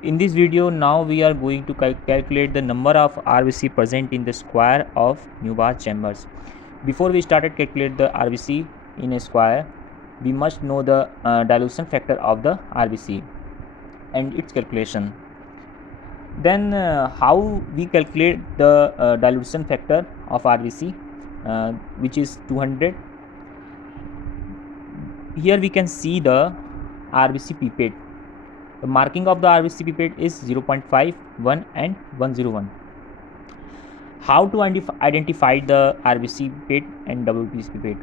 In this video, now we are going to calculate the number of RBC present in the square of Neubauer chambers. Before we started calculate the RBC in a square, we must know the dilution factor of the RBC and its calculation. Then how we calculate the dilution factor of RBC, which is 200. Here we can see the RBC pipette. The marking of the RBC pipette is 0.5, 1 and 101. How to identify the RBC pipette and WBC pipette?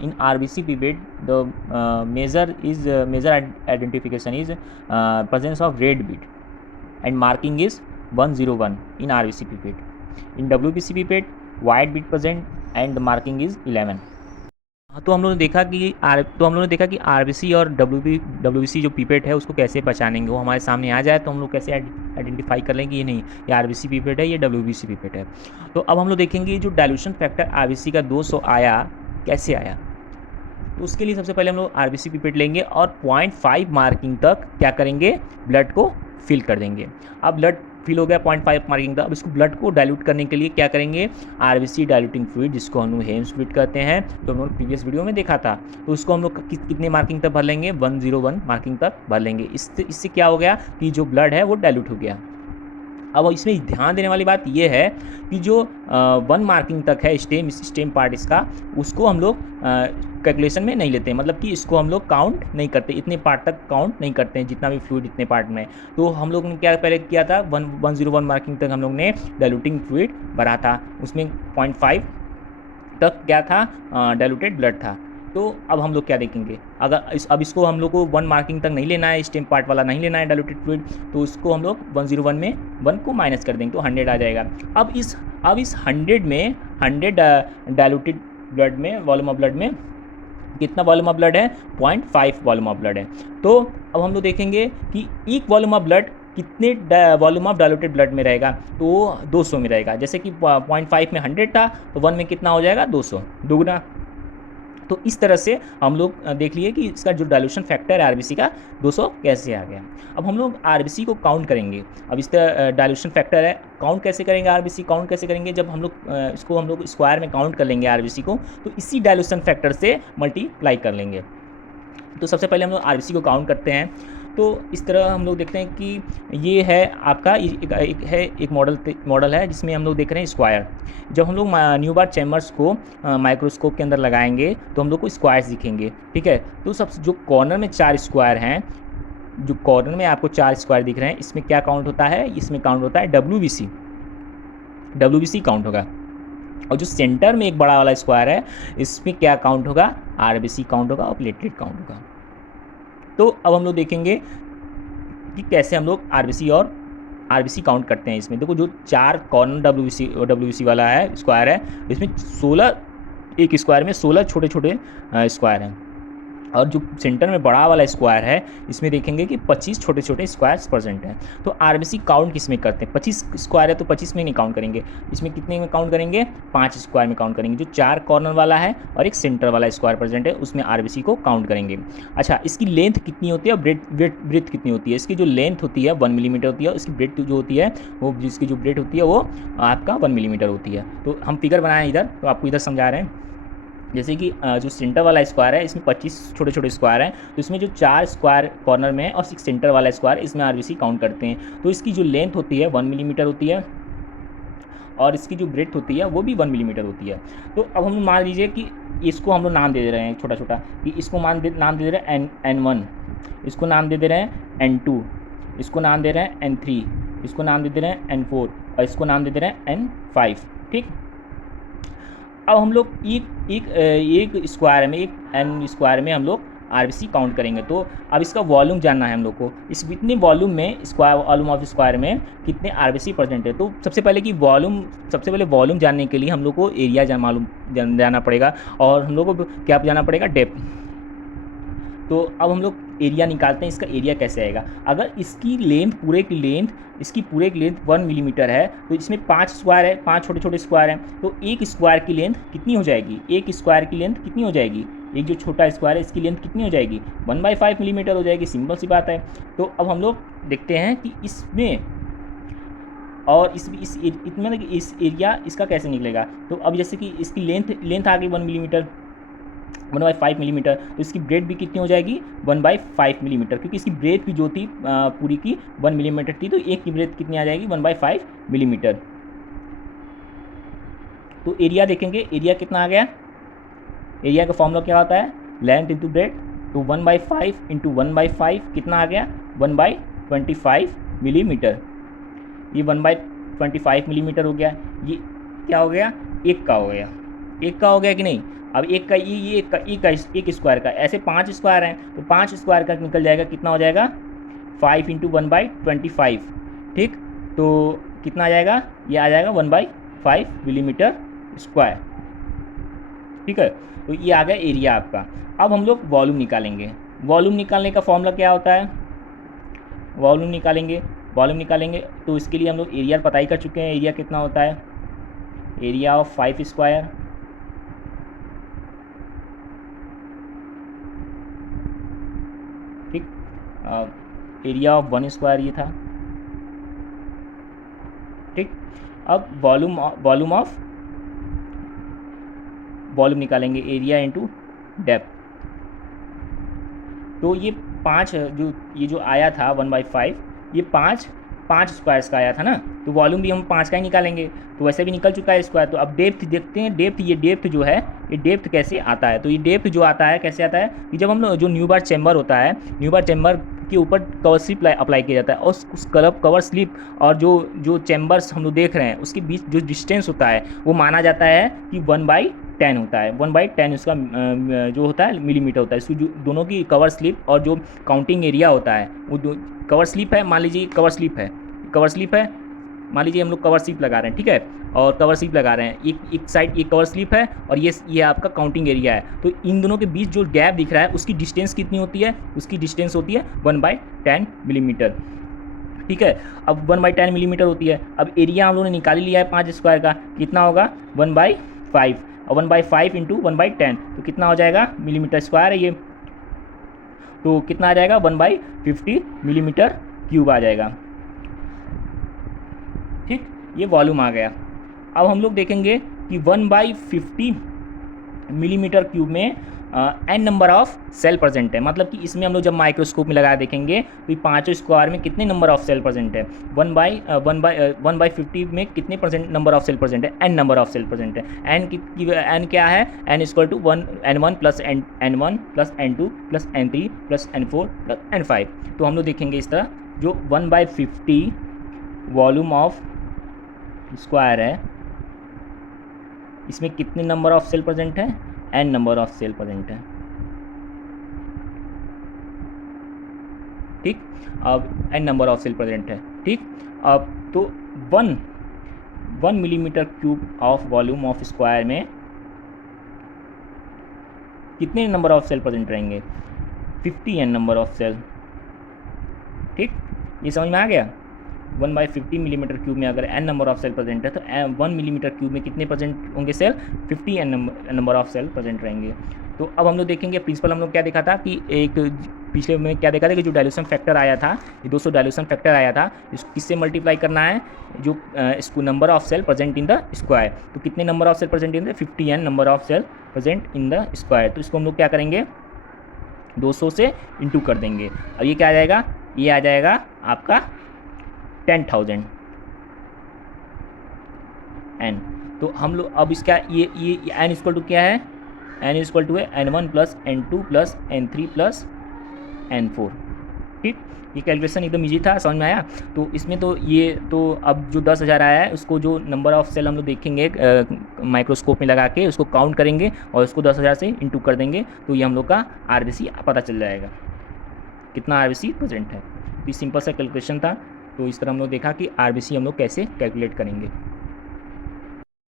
In RBC pipette, the measure identification is presence of red bit and marking is 101 in RBC pipette. In WBC pipette, white bit present and the marking is 11. तो हम लोगों ने देखा कि RBC और WBC जो pipette है उसको कैसे पहचानेंगे। वो हमारे सामने आ जाए तो हम लोग कैसे आइडेंटिफाई कर लेंगे ये नहीं ये आरबीसी पीपेट है, ये डब्ल्यूबीसी पीपेट है। तो अब हम लोग देखेंगे जो डाइल्यूशन फैक्टर आरबीसी का 200 आया, कैसे आया। तो उसके लिए सबसे पहले हम लोग आरबीसी पीपेट लेंगे और 0.5 मार्किंग तक क्या करेंगे, ब्लड को फिल कर देंगे। अब ब्लड फिल हो गया 0.5 मार्किंग तक। अब इसको ब्लड को डाइल्यूट करने के लिए क्या करेंगे, आरबीसी डाइल्यूटिंग फ्लूइड, जिसको हम लोग हेम्स फ्लूइड कहते हैं, तो हम लोग प्रीवियस वीडियो में देखा था। तो उसको हम लोग कितने मार्किंग तक भर लेंगे, 101 मार्किंग तक भर लेंगे। इससे क्या हो गया कि जो ब्लड है वो डाइल्यूट हो गया। अब इसमें ध्यान देने वाली बात यह है कि जो 1 मार्किंग तक है स्टेम पार्ट इसका, उसको हम लोग कैलकुलेशन में नहीं लेते हैं। मतलब कि इसको हम लोग काउंट नहीं करते, इतने पार्ट तक काउंट नहीं करते हैं, जितना भी फ्लूइड इतने पार्ट में। तो हम लोग ने क्या पहले किया था, 101 मार्किंग तक हम लोग ने डाइल्यूटिंग फ्लूइड भरा था, उसमें 0.5 तक क्या था, डाइल्यूटेड ब्लड था। तो अब हम लोग क्या देखेंगे, अब इसको हम लोग को 1 मार्किंग तक नहीं लेना है, स्टेम पार्ट वाला नहीं लेना है डाइल्यूटेड फ्लूइड, तो उसको हम लोग 101 में 1 को माइनस कर देंगे तो 100 आ जाएगा। अब इस 100 में 100 डाइल्यूटेड ब्लड में, वॉल्यूम ऑफ ब्लड में कितना वॉल्यूम ऑफ ब्लड है, 0.5 वॉल्यूम ऑफ ब्लड है। तो अब हम लोग देखेंगे कि एक वॉल्यूम ऑफ ब्लड कितने वॉल्यूम ऑफ डाइल्यूटेड ब्लड में रहेगा, तो 200 में रहेगा। जैसे कि 0.5 में 100 था तो 1 में कितना हो जाएगा, 200, दुगना। तो इस तरह से हम लोग देख लिए कि इसका जो डाइल्यूशन फैक्टर है आरबीसी का 200 कैसे आ गया। अब हम लोग आरबीसी को काउंट करेंगे। अब इस तरह डाइल्यूशन फैक्टर है, काउंट कैसे करेंगे, आरबीसी काउंट कैसे करेंगे, जब हम लोग इसको हम लोग स्क्वायर में काउंट कर लेंगे आरबीसी को, तो इसी डाइल्यूशन फैक्टर से मल्टीप्लाई कर लेंगे। तो सबसे पहले हम लोग आरबीसी को काउंट करते हैं। तो इस तरह हम लोग देखते हैं कि ये है आपका एक मॉडल है जिसमें हम लोग देख रहे हैं स्क्वायर। जब हम लोग न्यूबार चैम्बर्स को माइक्रोस्कोप के अंदर लगाएंगे तो हम लोग को स्क्वायर्स दिखेंगे, ठीक है। तो सब जो कॉर्नर में 4 स्क्वायर हैं, जो कॉर्नर में आपको 4 स्क्वायर दिख रहे हैं, इसमें क्या काउंट होता है, इसमें काउंट होता है डब्ल्यूबीसी काउंट होगा। और जो सेंटर में एक बड़ा वाला स्क्वायर है, इसमें क्या काउंट होगा, आरबीसी काउंट होगा और प्लेटलेट काउंट होगा। तो अब हम लोग देखेंगे कि कैसे हम लोग आरबीसी काउंट करते हैं। इसमें देखो जो 4 कॉर्नर डब्ल्यूबीसी वाला है स्क्वायर है, इसमें 16, एक स्क्वायर में 16 छोटे छोटे स्क्वायर हैं। और जो सेंटर में बड़ा वाला स्क्वायर है, इसमें देखेंगे कि 25 छोटे छोटे स्क्वायर्स प्रेजेंट हैं। तो आरबीसी काउंट किस में करते हैं, 25 स्क्वायर है तो 25 में नहीं काउंट करेंगे, इसमें कितने में काउंट करेंगे, 5 स्क्वायर में काउंट करेंगे। जो 4 कॉर्नर वाला है और एक सेंटर वाला स्क्वायर प्रेजेंट है, उसमें आरबीसी को काउंट करेंगे। अच्छा, इसकी लेंथ कितनी होती है, ब्रेथ कितनी होती है। इसकी जो लेंथ होती है 1 मिलीमीटर होती है, और इसकी ब्रेथ जो होती है वो, जिसकी जो ब्रेथ होती है वो आपका 1 मिलीमीटर होती है। तो हम फिगर बनाएं इधर, तो आपको इधर समझा रहे हैं। जैसे कि जो सेंटर वाला स्क्वायर है, इसमें 25 छोटे छोटे स्क्वायर हैं, तो इसमें जो 4 स्क्वायर कॉर्नर में और 6 सेंटर वाला स्क्वायर, इसमें आरबीसी काउंट करते हैं। तो इसकी जो लेंथ होती है 1 मिलीमीटर होती है, और इसकी जो ब्रेथ होती है वो भी 1 मिलीमीटर होती है। तो अब हम मान लीजिए कि इसको हम लोग नाम दे रहे हैं छोटा छोटा, कि इसको नाम दे रहे हैं N1, इसको नाम दे रहे हैं N2, इसको नाम दे रहे हैं N3, इसको नाम दे रहे हैं N4, और इसको नाम दे रहे हैं N5, ठीक। अब हम लोग एक स्क्वायर में, एक N स्क्वायर में हम लोग आरबीसी काउंट करेंगे। तो अब इसका वॉल्यूम जानना है हम लोग को, इस इतने वॉल्यूम में वॉल्यूम ऑफ स्क्वायर में कितने आरबीसी प्रेजेंट है। तो सबसे पहले वॉल्यूम जानने के लिए हम लोग को एरिया जाना पड़ेगा, और हम लोग को क्या जाना पड़ेगा, डेप्थ। तो अब हम लोग एरिया निकालते हैं। इसका एरिया कैसे आएगा, अगर इसकी लेंथ पूरे की लेंथ 1 मिलीमीटर है, तो इसमें 5 स्क्वायर है, 5 छोटे छोटे स्क्वायर हैं, तो एक स्क्वायर की लेंथ कितनी हो जाएगी, एक स्क्वायर की लेंथ कितनी हो जाएगी, एक जो छोटा स्क्वायर है इसकी लेंथ कितनी हो जाएगी 1/5 मिलीमीटर हो जाएगी, सिंपल सी बात है। तो अब हम लोग देखते हैं कि इसमें और मतलब इस एरिया इसका कैसे निकलेगा। तो अब जैसे कि इसकी लेंथ आ गई 1 मिलीमीटर 1/5 मिलीमीटर, तो इसकी ब्रेड भी कितनी हो जाएगी 1/5 मिलीमीटर, क्योंकि इसकी ब्रेड भी जो थी पूरी की 1 मिलीमीटर थी, तो एक की ब्रेड कितनी आ जाएगी 1/5 मिलीमीटर। तो एरिया देखेंगे, एरिया कितना आ गया, एरिया का फॉर्मूला क्या होता है लेंथ इंटू ब्रेड, तो 1/5 इंटू 1/5 कितना आ गया 1/25 मिलीमीटर। ये 1/25 मिलीमीटर हो गया, ये क्या हो गया एक का हो गया, एक का हो गया कि नहीं। अब एक का ये एक स्क्वायर का, ऐसे 5 स्क्वायर हैं तो 5 स्क्वायर का निकल जाएगा, कितना हो जाएगा 5 इंटू 1/25, ठीक। तो कितना आ जाएगा, ये आ जाएगा 1/5 मिलीमीटर स्क्वायर, ठीक है। तो ये आ गया एरिया आपका। अब हम लोग वॉल्यूम निकालेंगे। वॉल्यूम निकालने का फॉर्मूला क्या होता है, वॉल्यूम निकालेंगे तो इसके लिए हम लोग एरिया पता ही कर चुके हैं। एरिया कितना होता है, एरिया ऑफ 5 स्क्वायर ठीक, एरिया ऑफ 1 स्क्वायर ये था, ठीक। अब वॉल्यूम निकालेंगे, एरिया इंटू डेप्थ। तो ये 5 जो आया था 1/5, ये 5 स्क्वायर्स का आया था ना, तो वॉल्यूम भी हम 5 का ही निकालेंगे, तो वैसे भी निकल चुका है स्क्वायर। तो अब डेप्थ देखते हैं, डेप्थ जो है ये डेप्थ कैसे आता है। तो ये डेप्थ जो आता है कैसे आता है कि जब हम लोग जो न्यू बार चैम्बर होता है, न्यू बार चैम्बर के ऊपर कवर स्लिप अप्लाई किया जाता है, और उस कवर स्लिप और जो चैम्बर्स हम लोग देख रहे हैं उसके बीच जो डिस्टेंस होता है वो माना जाता है कि 1/10 होता है। 1/10 उसका जो होता है मिलीमीटर होता है। इसको जो दोनों की कवर स्लिप और जो काउंटिंग एरिया होता है वो कवर स्लिप है, मान लीजिए कवर स्लिप है, मान लीजिए हम लोग कवर स्लिप लगा रहे हैं, ठीक है, और कवर स्लिप लगा रहे हैं, एक साइड ये कवर स्लिप है और ये आपका काउंटिंग एरिया है। तो इन दोनों के बीच जो गैप दिख रहा है उसकी डिस्टेंस कितनी होती है, उसकी डिस्टेंस होती है 1/10 मिलीमीटर, ठीक है। अब 1/10 मिलीमीटर होती है। अब एरिया हम लोगों ने निकाल लिया है 5 स्क्वायर का, कितना होगा 1/5, और 1/5 इंटू 1/10 तो कितना हो जाएगा मिलीमीटर स्क्वायर है ये, तो कितना आ जाएगा 1/50 मिलीमीटर क्यूब आ जाएगा, ठीक। ये वॉल्यूम आ गया। अब हम लोग देखेंगे कि 1/50 मिलीमीटर क्यूब में n number of cell present है, मतलब कि इसमें हम लोग जब माइक्रोस्कोप में लगा देखेंगे तो ये 5 स्क्वायर में कितने नंबर ऑफ सेल प्रेजेंट है, 1/50 में कितने percent number of cell present है, n number of cell present है। n क्या है, n equal to n1 plus n1 plus n2 plus n3 plus n4 plus n5। तो हम लोग देखेंगे इस तरह, जो 1/50 वॉल्यूम ऑफ स्क्वायर है, इसमें कितने नंबर ऑफ सेल प्रेजेंट है, n number of cell present है, ठीक। अब n number of cell present है, ठीक। अब तो 1 millimetre cube of volume of square में कितने नंबर ऑफ सेल प्रेजेंट रहेंगे, 50 n नंबर ऑफ सेल, ठीक। ये समझ में आ गया। 1/50 मिलीमीटर क्यूब में अगर n number of cell present है तो 1 मिलीमीटर क्यूब में कितने प्रेजेंट होंगे cell, 50 number of cell present रहेंगे। तो अब हम लोग देखेंगे प्रिंसिपल हम लोग क्या देखा था कि एक पिछले में क्या देखा था कि जो डाइल्यूशन फैक्टर आया था, ये 200 डाइल्यूशन फैक्टर आया था, इसको किससे मल्टीप्लाई करना है, जो इसको number of cell present in the square. तो कितने number of cell present in the 50 number of cell present in the square. तो इसको हम लोग क्या करेंगे 200 से इंटू कर देंगे, और ये क्या आ जाएगा, ये आ जाएगा आपका 10,000 n। तो हम लोग अब इसका ये n इक्वल टू क्या है, n इक्वल टू है n1 plus n2 plus n3 plus n4, ठीक। ये कैलकुलेशन एकदम इजी था, समझ में आया। तो इसमें तो ये तो अब जो 10,000 आया है उसको जो नंबर ऑफ सेल हम लोग देखेंगे माइक्रोस्कोप में लगा के उसको काउंट करेंगे और उसको 10,000 से इंटू कर देंगे, तो ये हम लोग का RBC पता चल जाएगा कितना RBC प्रेजेंट है। तो ये सिंपल सा कैलकुलेशन था। तो इस तरह हम लोग देखा कि RBC हम लोग कैसे कैलकुलेट करेंगे।